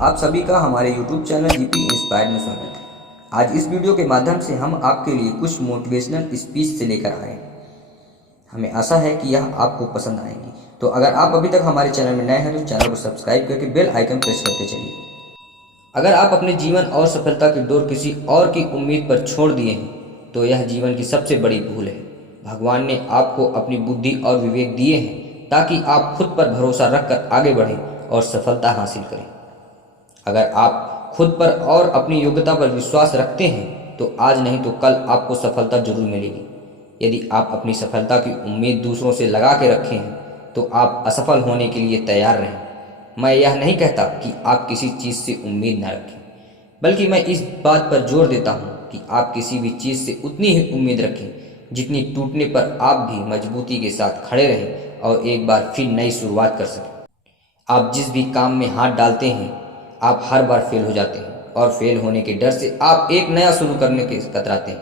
आप सभी का हमारे YouTube चैनल जीपी इंस्पायर्ड में स्वागत है। आज इस वीडियो के माध्यम से हम आपके लिए कुछ मोटिवेशनल स्पीच से लेकर आए हैं। हमें आशा है कि यह आपको पसंद आएगी। तो अगर आप अभी तक हमारे चैनल में नए हैं तो चैनल को सब्सक्राइब करके बेल आइकन प्रेस करते चलिए। अगर आप अपने जीवन और सफलता की डोर किसी और की उम्मीद पर छोड़ दिए हैं तो यह जीवन की सबसे बड़ी भूल है। भगवान ने आपको अपनी बुद्धि और विवेक दिए हैं ताकि आप खुद पर भरोसा रखकर आगे बढ़ें और सफलता हासिल करें। अगर आप खुद पर और अपनी योग्यता पर विश्वास रखते हैं तो आज नहीं तो कल आपको सफलता जरूर मिलेगी। यदि आप अपनी सफलता की उम्मीद दूसरों से लगा के रखे हैं तो आप असफल होने के लिए तैयार रहें। मैं यह नहीं कहता कि आप किसी चीज़ से उम्मीद न रखें, बल्कि मैं इस बात पर जोर देता हूँ कि आप किसी भी चीज़ से उतनी ही उम्मीद रखें जितनी टूटने पर आप भी मजबूती के साथ खड़े रहें और एक बार फिर नई शुरुआत कर सकें। आप जिस भी काम में हाथ डालते हैं आप हर बार फेल हो जाते हैं और फेल होने के डर से आप एक नया शुरू करने के कतराते हैं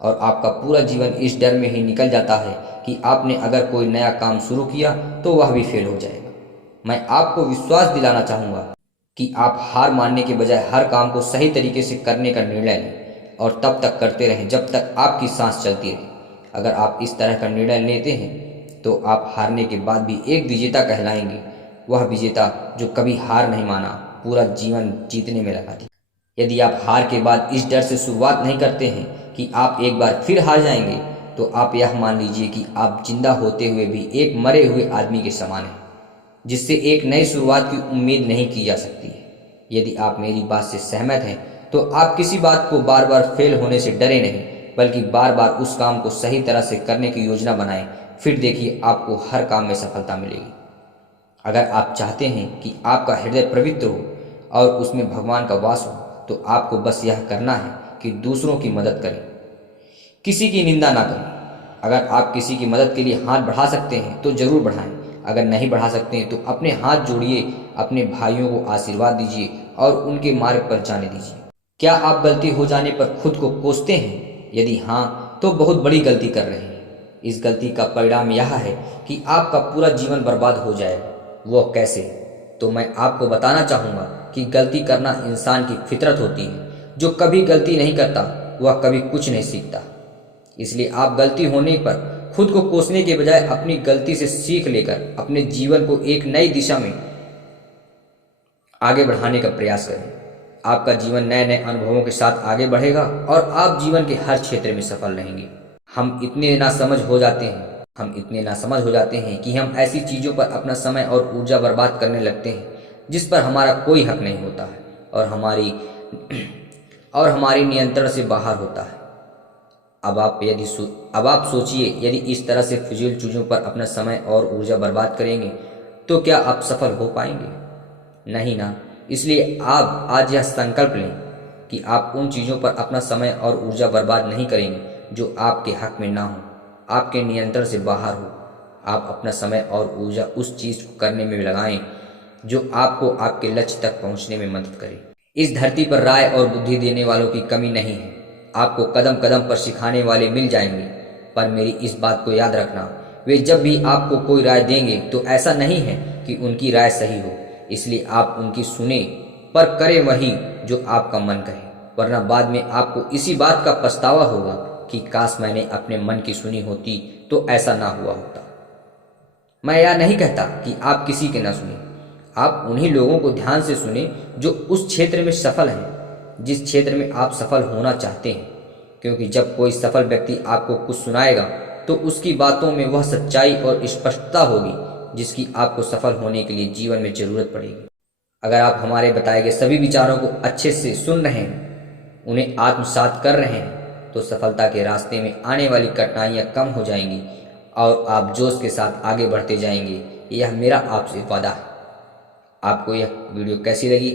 और आपका पूरा जीवन इस डर में ही निकल जाता है कि आपने अगर कोई नया काम शुरू किया तो वह भी फेल हो जाएगा। मैं आपको विश्वास दिलाना चाहूँगा कि आप हार मानने के बजाय हर काम को सही तरीके से करने का निर्णय लें और तब तक करते रहें जब तक आपकी सांस चलती रहे। अगर आप इस तरह का निर्णय लेते हैं तो आप हारने के बाद भी एक विजेता कहलाएंगे, वह विजेता जो कभी हार नहीं माना, पूरा जीवन जीतने में लगा दिया। यदि आप हार के बाद इस डर से शुरुआत नहीं करते हैं कि आप एक बार फिर हार जाएंगे तो आप यह मान लीजिए कि आप जिंदा होते हुए भी एक मरे हुए आदमी के समान हैं जिससे एक नई शुरुआत की उम्मीद नहीं की जा सकती है। यदि आप मेरी बात से सहमत हैं तो आप किसी बात को बार बार फेल होने से डरे नहीं, बल्कि बार बार उस काम को सही तरह से करने की योजना बनाएं। फिर देखिए आपको हर काम में सफलता मिलेगी। अगर आप चाहते हैं कि आपका हृदय पवित्र हो और उसमें भगवान का वास हो तो आपको बस यह करना है कि दूसरों की मदद करें, किसी की निंदा ना करें। अगर आप किसी की मदद के लिए हाथ बढ़ा सकते हैं तो ज़रूर बढ़ाएं। अगर नहीं बढ़ा सकते हैं तो अपने हाथ जोड़िए, अपने भाइयों को आशीर्वाद दीजिए और उनके मार्ग पर जाने दीजिए। क्या आप गलती हो जाने पर खुद को कोसते हैं? यदि हाँ तो बहुत बड़ी गलती कर रहे हैं। इस गलती का परिणाम यह है कि आपका पूरा जीवन बर्बाद हो जाएगा। वो कैसे? तो मैं आपको बताना चाहूँगा कि गलती करना इंसान की फितरत होती है। जो कभी गलती नहीं करता वह कभी कुछ नहीं सीखता। इसलिए आप गलती होने पर खुद को कोसने के बजाय अपनी गलती से सीख लेकर अपने जीवन को एक नई दिशा में आगे बढ़ाने का प्रयास करें। आपका जीवन नए नए अनुभवों के साथ आगे बढ़ेगा और आप जीवन के हर क्षेत्र में सफल रहेंगे। हम इतने नासमझ हो जाते हैं कि हम ऐसी चीज़ों पर अपना समय और ऊर्जा बर्बाद करने लगते हैं जिस पर हमारा कोई हक नहीं होता है और हमारी नियंत्रण से बाहर होता है। अब आप सोचिए, यदि इस तरह से फिजूल चीज़ों पर अपना समय और ऊर्जा बर्बाद करेंगे तो क्या आप सफल हो पाएंगे? नहीं ना। इसलिए आप आज यह संकल्प लें कि आप उन चीज़ों पर अपना समय और ऊर्जा बर्बाद नहीं करेंगे जो आपके हक में ना हो, आपके नियंत्रण से बाहर हो। आप अपना समय और ऊर्जा उस चीज़ को करने में लगाएं जो आपको आपके लक्ष्य तक पहुंचने में मदद करे। इस धरती पर राय और बुद्धि देने वालों की कमी नहीं है। आपको कदम कदम पर सिखाने वाले मिल जाएंगे, पर मेरी इस बात को याद रखना, वे जब भी आपको कोई राय देंगे तो ऐसा नहीं है कि उनकी राय सही हो। इसलिए आप उनकी सुने पर करें वही जो आपका मन कहे, वरना बाद में आपको इसी बात का पछतावा होगा कि काश मैंने अपने मन की सुनी होती तो ऐसा ना हुआ होता। मैं यह नहीं कहता कि आप किसी के ना सुने, आप उन्हीं लोगों को ध्यान से सुने जो उस क्षेत्र में सफल हैं जिस क्षेत्र में आप सफल होना चाहते हैं। क्योंकि जब कोई सफल व्यक्ति आपको कुछ सुनाएगा तो उसकी बातों में वह सच्चाई और स्पष्टता होगी जिसकी आपको सफल होने के लिए जीवन में जरूरत पड़ेगी। अगर आप हमारे बताए गए सभी विचारों को अच्छे से सुन रहे हैं, उन्हें आत्मसात कर रहे हैं, तो सफलता के रास्ते में आने वाली कठिनाइयाँ कम हो जाएंगी और आप जोश के साथ आगे बढ़ते जाएंगे। यह मेरा आपसे वादा है। आपको यह वीडियो कैसी लगी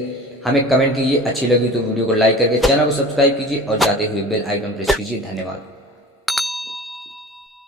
हमें कमेंट कीजिए। अच्छी लगी तो वीडियो को लाइक करके चैनल को सब्सक्राइब कीजिए और जाते हुए बेल आइकन प्रेस कीजिए। धन्यवाद।